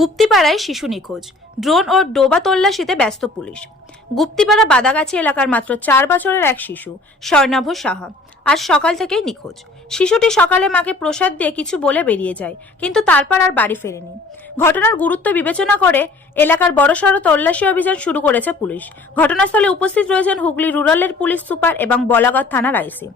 গুপ্তিপাড়ায় শিশু নিখোঁজ, ড্রোন ও ডোবা তল্লাশিতে ব্যস্ত পুলিশ। গুপ্তিপাড়া বাদাগাছি এলাকার মাত্র 4 বছরের এক শিশু স্বর্ণাভ সাহা আজ সকাল থেকেই নিখোঁজ। শিশুটি সকালে মাকে প্রসাদ দিয়ে কিছু বলে বেরিয়ে যায়, কিন্তু তারপর আর বাড়ি ফেরেনি। ঘটনার গুরুত্ব বিবেচনা করে এলাকার বড়সড় তল্লাশি অভিযান শুরু করেছে পুলিশ। ঘটনাস্থলে উপস্থিত রয়েছেন হুগলি রুরালের পুলিশ সুপার এবং বলাগড় থানার আইসি।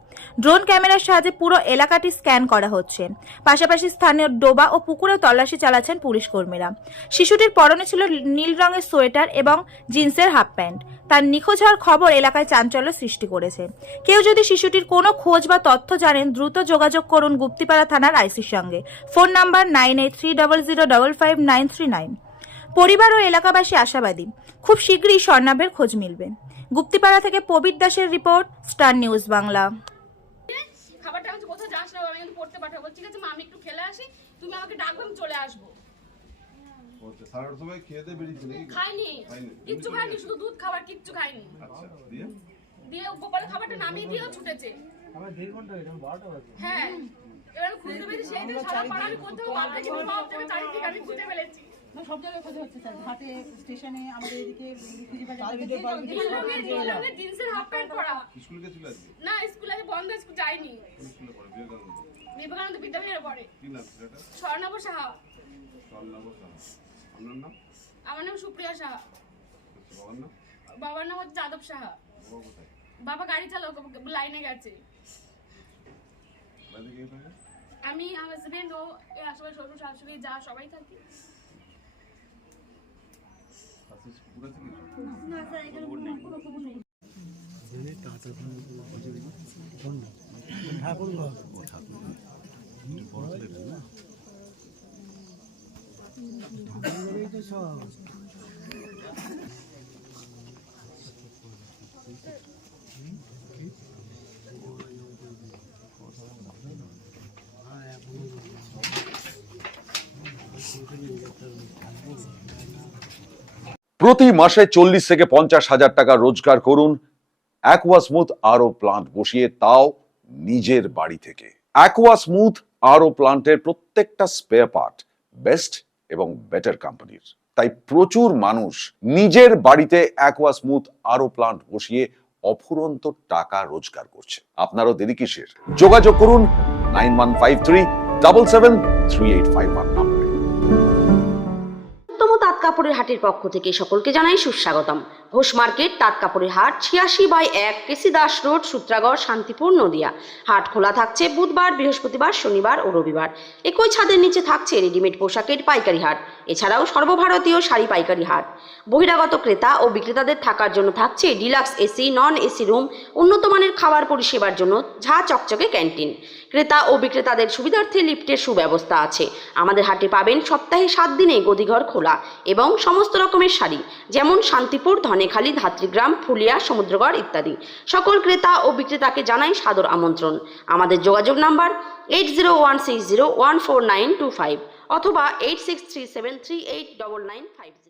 ড্রোন ক্যামেরার সাহায্যে পুরো এলাকাটি স্ক্যান করা হচ্ছে। পাশাপাশি স্থানীয় ডোবা ও পুকুরে তল্লাশি চালাচ্ছেন পুলিশ কর্মীরা। শিশুটির পরনে ছিল নীল রঙের সোয়েটার এবং জিন্সের হাফ প্যান্ট। তার নিখোঁজ হওয়ার খবর এলাকায় চাঞ্চল্য সৃষ্টি করেছে। কেউ যদি শিশুটির কোনো খোঁজ বা তথ্য জানেন, দ্রুত যোগাযোগ করুন গুপ্তিপাড়া থানার আইসির সঙ্গে। Phone number 9830055939। পরিবার ও এলাকাবাসী আশাবাদী খুব শীঘ্রই স্বর্ণাভের খোঁজ মিলবে। গুপ্তিপাড়া থেকে প্রবীর দাসের রিপোর্ট, স্টার নিউজ বাংলা। খাবারটা আমি কোথাও যাস না, আমি কিন্তু পড়তে পাঠাবো। ঠিক আছে মা, আমি একটু খেলে আসি, তুমি আমাকে ডাকবে, আমি চলে আসবো। ওকে, সারাটা সময় খেয়ে দিয়ে বেরিয়েছিল নাকি? খাইনি, কিচ্ছু খাইনি, শুধু দুধ খাবার, কিচ্ছু খাইনি। আচ্ছা, দিয়ে দিয়ে গোপালের খাবারটা নামিয়ে দিয়েও ছুটেছে। আমার 1.5 ঘন্টা হয়ে গেল, 12টা বাজে। হ্যাঁ, এবার খুঁজতে পেরেছি, সেই দিন সারা পাড়া আমি কোথাও বাপকে কিন্তু বাপ থেকে চারিদিকে আমি খুঁজে ফেলেছি। সব জায়গায় খোঁজা হচ্ছে স্যার, ঘাটে, স্টেশনে, আমাদের এদিকে খুঁজে পাওয়া নীল রঙের জিন্সের হাফ প্যান্ট পরা। স্কুল গেছিল আজকে? না, স্কুল আজ বন্ধ, স্কুল যাইনি। স্কুলে পড়ে বিবেকানন্দ। বিবেকানন্দ বিদ্যালয়ে পড়ে। কি নাম ছেলেটা? স্বর্ণাভ সাহা। স্বর্ণাভ সাহা। আপনার নাম? আমার নাম সুপ্রিয়া সাহা। বাবার নাম? বাবার নাম হচ্ছে যাদব সাহা। বাবা কোথায়? বাবা গাড়ি চালক, লাইনে গেছে। বাড়িতে কে থাকে? আমি, আমার হাজবেন্ড ও আশেপাশে শ্বশুর শাশুড়ি যা সবাই থাকি। শাশুড়ি পুকুর আছে কিছু? না স্যার, এখানে কোনো খবর নেই। ঠাকুর ঘর। তো সব প্রতি মাসে 40 থেকে 50 হাজার টাকা রোজগার করুন অ্যাকোয়াস্মুথ আরও প্লান্ট বসিয়ে, তাও নিজের বাড়ি থেকে। অ্যাকোয়াস্মুথ আরও প্লান্টের প্রত্যেকটা স্পেয়ার পার্ট বেস্ট এবং বেটার কোম্পানির। তাই প্রচুর মানুষ নিজের বাড়িতে অ্যাকোয়াস্মুথ আরও প্লান্ট বসিয়ে অফুরন্ত টাকা রোজগার করছে। আপনারও দেরি কিসের? যোগাযোগ করুন 9153773851 নম্বরে। তাঁত কাপড়ের হাটের পক্ষ থেকে সকলকে জানাই সুস্বাগতম। ঘোষ মার্কেট তাঁত কাপড়ের হাট, 86/1 কেসি দাস রোড, সূত্রাগড়, শান্তিপুর, নদিয়া। হাট খোলা থাকছে বুধবার, বৃহস্পতিবার, শনিবার ও রবিবার। একই ছাদের নিচে থাকছে রেডিমেড পোশাকের পাইকারি হাট, এছাড়াও সর্বভারতীয় শাড়ি পাইকারি হাট। বহিরাগত ক্রেতা ও বিক্রেতাদের থাকার জন্য থাকছে deluxe AC, non AC room, উন্নত মানের খাবার পরিষেবার জন্য ঝা চকচকে ক্যান্টিন। ক্রেতা ও বিক্রেতাদের সুবিধার্থে লিফটের সুব্যবস্থা আছে। আমাদের হাটে পাবেন সপ্তাহে 7 দিনে গদিঘর খোলা এবং সমস্ত রকমের শাড়ি, যেমন শান্তিপুর, ধনেখালি, ধাত্রীগ্রাম, ফুলিয়া, সমুদ্রগড় ইত্যাদি। সকল ক্রেতা ও বিক্রেতাকে জানাই সাদর আমন্ত্রণ। আমাদের যোগাযোগ নাম্বার 8016014925 অথবা 8637389950।